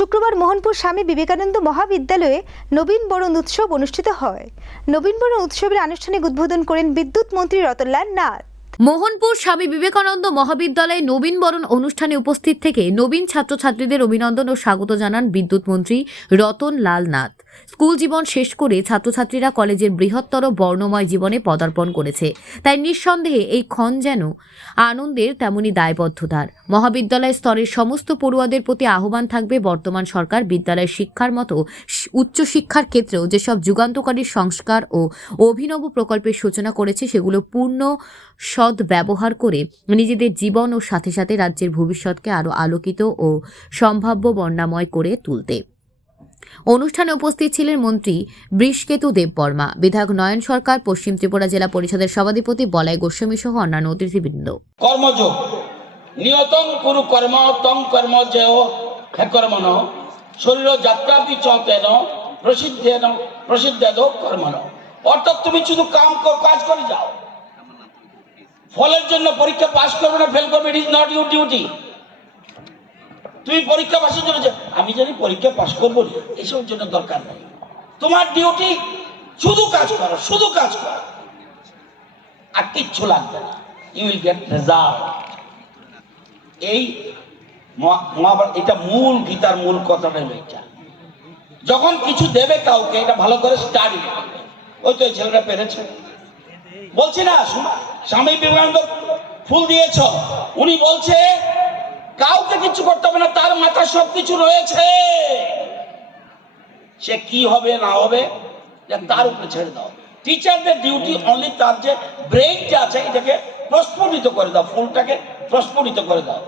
শুক্রবার মোহনপুর স্বামী বিবেকানন্দ মহাবিদ্যালয়ে নবীন বরণ উৎসব অনুষ্ঠিত হয়। নবীন বরণ উৎসবের আনুষ্ঠানিক উদ্বোধন করেন বিদ্যুৎ মন্ত্রী রতনলাল নাথ। মোহনপুর স্বামী বিবেকানন্দ মহাবিদ্যালয়ে নবীন বরণ অনুষ্ঠানে উপস্থিত থেকে নবীন ছাত্রছাত্রীদের অভিনন্দন ও স্বাগত জানান বিদ্যুৎ মন্ত্রী রতন লাল নাথ। স্কুল জীবন শেষ করে ছাত্রছাত্রীরা কলেজের বৃহত্তর বর্ণময় জীবনে পদার্পণ করেছে। তাই নিঃসন্দেহে এই ক্ষণ যেন আনন্দের তেমনি দায়বদ্ধতার। মহাবিদ্যালয় স্তরের সমস্ত পড়ুয়াদের প্রতি আহ্বান থাকবে বর্তমান সরকার বিদ্যালয়ের শিক্ষার মতো উচ্চশিক্ষার ক্ষেত্রেও যেসব যুগান্তকারী সংস্কার ও অভিনব প্রকল্পের সূচনা করেছে সেগুলো পূর্ণ ব্যবহার করে নিজেদের জীবন ও সাথে সাথে রাজ্যের ভবিষ্যৎকে আরও আলোকিত ও সম্ভাব্য বর্ণাময় করে তুলতে। অনুষ্ঠানে উপস্থিত ছিলেন মন্ত্রী বৃষকেতু দেববর্মা, বিধায়ক নয়ন সরকার, পশ্চিম ত্রিপুরা জেলা পরিষদের সভাধিপতি বলাই গোস্বামী সহ অন্যান্য অতিথিবৃন্দ। কর্মযোগ। নিয়তং কুরু কর্ম, তং কর্ম যেও হে কর্মণ। শরীর যাত্রাপি চতেন প্রসিদ্ধেন, প্রসিদ্ধেদ কর্মণ। অর্থাৎ তুমি শুধু কাম কাজ করে যাও। ফলের জন্য পরীক্ষা পাস করবে না ফেল করবে it is not your duty তুমি পরীক্ষা পাসের জন্য আমি জানি পরীক্ষা পাস করব না, এসবের জন্য দরকার নেই। তোমার ডিউটি শুধু কাজ করো, শুধু কাজ করো। আর কিচ্ছু লাগবে না। ইউ উইল গেট রেজাল্ট এই মহাভারত, এটা মূল, গীতার মূল কথাটা এটা যখন কিছু দেবে কাউকে, এটা ভালো করে স্টাডি ওই তো এই ছেলেটা পেরেছে। বলছি না স্বামী বিবেকানন্দ ফুল দিয়েছ। উনি বলছে, কাউকে কিছু করতে হবে না, তার মাথা সব কিছু রয়েছে। সে কি হবে, না হবে তার উপরে ছেড়ে দাও। টিচারদের ডিউটি অনলি তার যে ব্রেইনটা আছে, এটাকে প্রস্ফুটিত করে দাও, ফুলটাকে প্রস্ফুটিত করে দাও।